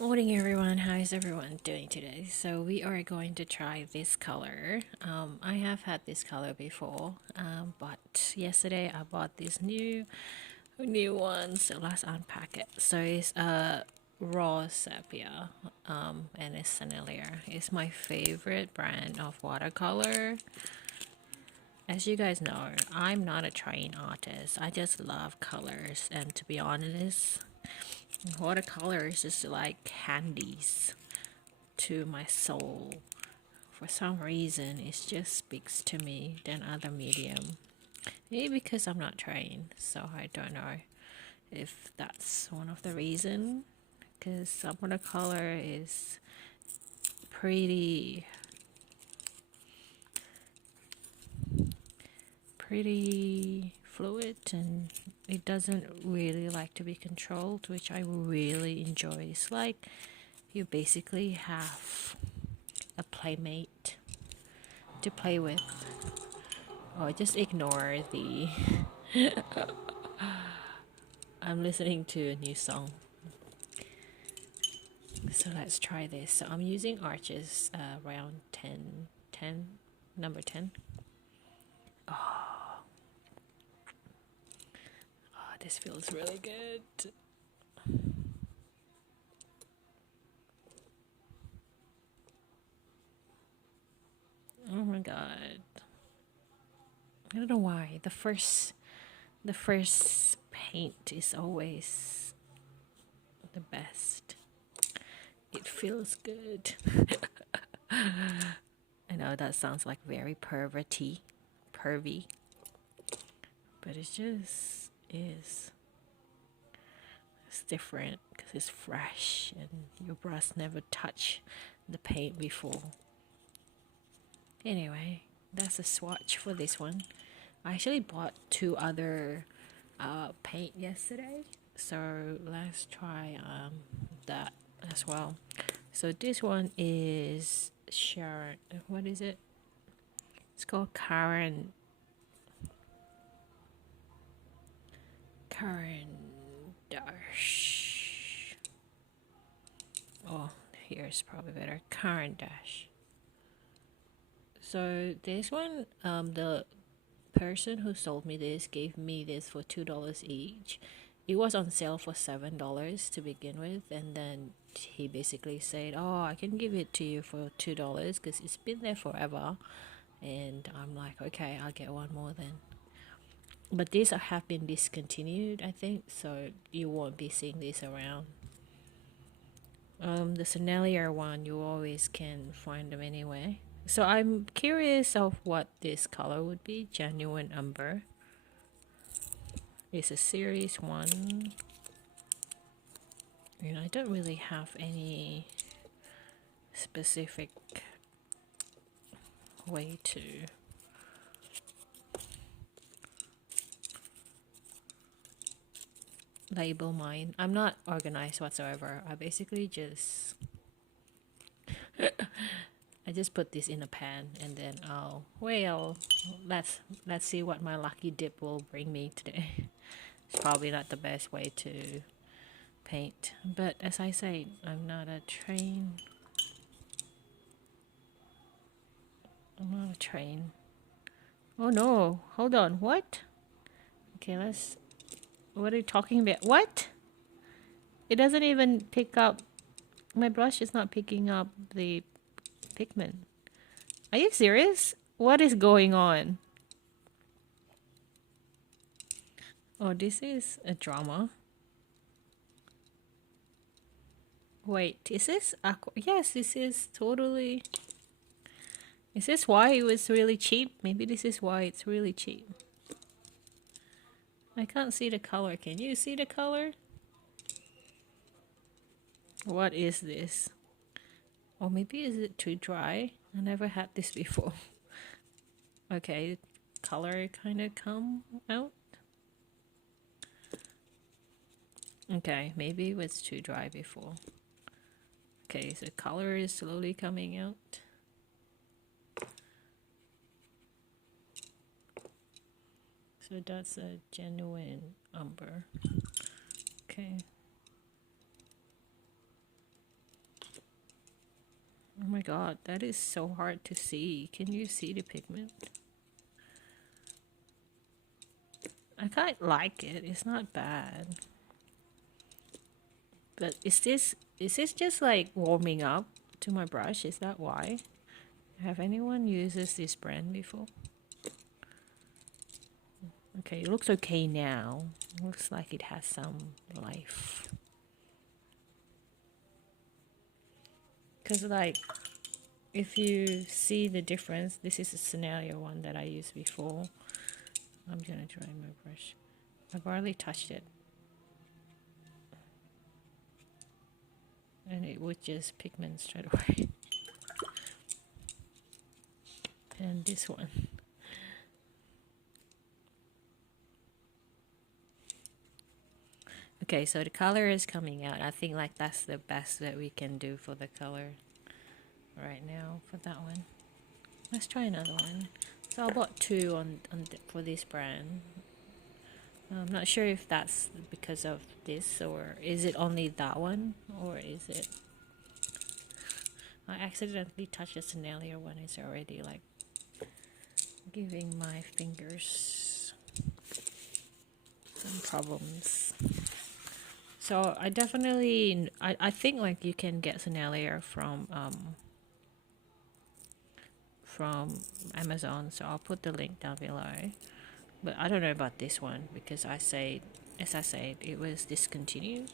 Morning everyone, how is everyone doing today? So we are going to try this color. I have had this color before, but yesterday I bought this new one. So let's unpack it. So it's a raw sepia, and it's Sennelier. It's my favorite brand of watercolor. As you guys know, I'm not a trained artist. I just love colors, and to be honest, watercolor is just like candies to my soul. For some reason, it just speaks to me than other medium. Maybe because I'm not trained, so I don't know if that's one of the reason. Because some watercolor is pretty, pretty fluid and it doesn't really like to be controlled, which I really enjoy. It's like you basically have a playmate to play with. Oh, just ignore the. I'm listening to a new song. So let's try this. So I'm using arches around 10, number 10. Oh, this feels really good. Oh my god. I don't know why. The first paint is always the best. It feels good. I know that sounds like very pervy, but it just is. It's different because it's fresh and your brush never touched the paint before. Anyway, that's a swatch for this one. I actually bought two other paint yesterday, so let's try that as well. So this one is Sharon. What is it? It's called Karen Dash. Oh, here's probably better. Karen Dash. So this one, the person who sold me this gave me this for $2 each. It was on sale for $7 to begin with, and then he basically said, "Oh, I can give it to you for $2 because it's been there forever." And I'm like, "Okay, I'll get one more then." But these have been discontinued, I think, so you won't be seeing these around. The Sennelier one, you always can find them anyway. So I'm curious of what this color would be. Genuine Umber. It's a series one. And I don't really have any specific way to label mine. I'm not organized whatsoever. I basically just I just put this in a pan and then let's see what my lucky dip will bring me today. It's probably not the best way to paint, but as I say, I'm not a train. Oh no, hold on, what? Okay, what are you talking about? What? It doesn't even pick up, my brush is not picking up the pigment. Are you serious? What is going on? Oh, this is a drama. Wait, is this aqua? Yes, this is totally. Is this why it was really cheap? Maybe this is why it's really cheap. I can't see the color. Can you see the color? What is this? Or maybe is it too dry? I never had this before. Okay, color kind of come out. Okay, maybe it was too dry before. Okay, so color is slowly coming out. So that's a genuine umber. Okay. my god, that is so hard to see. Can you see the pigment? I quite like it. It's not bad. But is this just like warming up to my brush? Is that why? Have anyone uses this brand before? Okay, it looks okay now. Looks like it has some life. Because like, if you see the difference, this is a Sennelier one that I used before. I'm gonna try my brush. I barely touched it. And it would just pigment straight away. And this one. Okay, so the color is coming out. I think like that's the best that we can do for the color right now for that one. Let's try another one. So I bought two for this brand. I'm not sure if that's because of this, or is it only that one, or is it... I accidentally touched the Sennelier one. It's already like giving my fingers some problems. So I definitely, I think like you can get Sennelier from Amazon, so I'll put the link down below. But I don't know about this one because as I said, it was discontinued.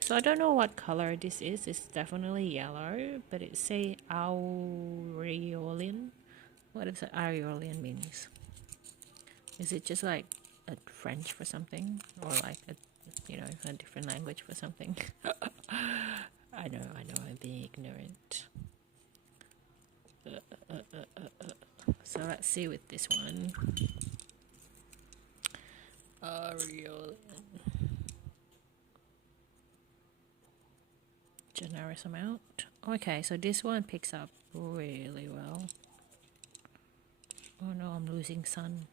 So I don't know what color this is. It's definitely yellow, but it say aureolin. What does aureolin means? Is it just like a French for something, or like a a different language for something? I know, I'm being ignorant. So let's see with this one. Aureolin. Generous amount. Okay, so this one picks up really well. Oh no, I'm losing sun.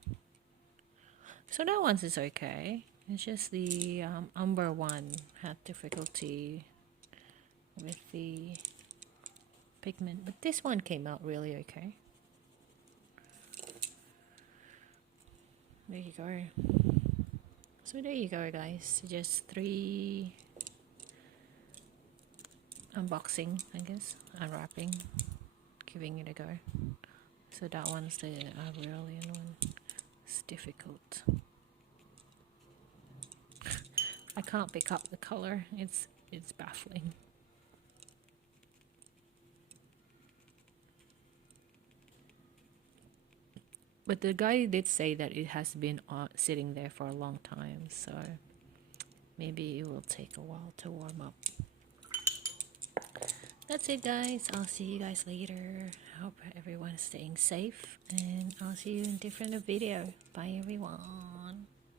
So that one's is okay. It's just the umber one had difficulty with the pigment, but this one came out really okay. There you go. So there you go, guys. Just 3 unboxing, I guess, unwrapping, giving it a go. So that one's the brilliant one. It's difficult. I can't pick up the color. It's baffling. But the guy did say that it has been sitting there for a long time, so maybe it will take a while to warm up. That's it, guys. I'll see you guys later. I hope everyone is staying safe, and I'll see you in a different video. Bye, everyone.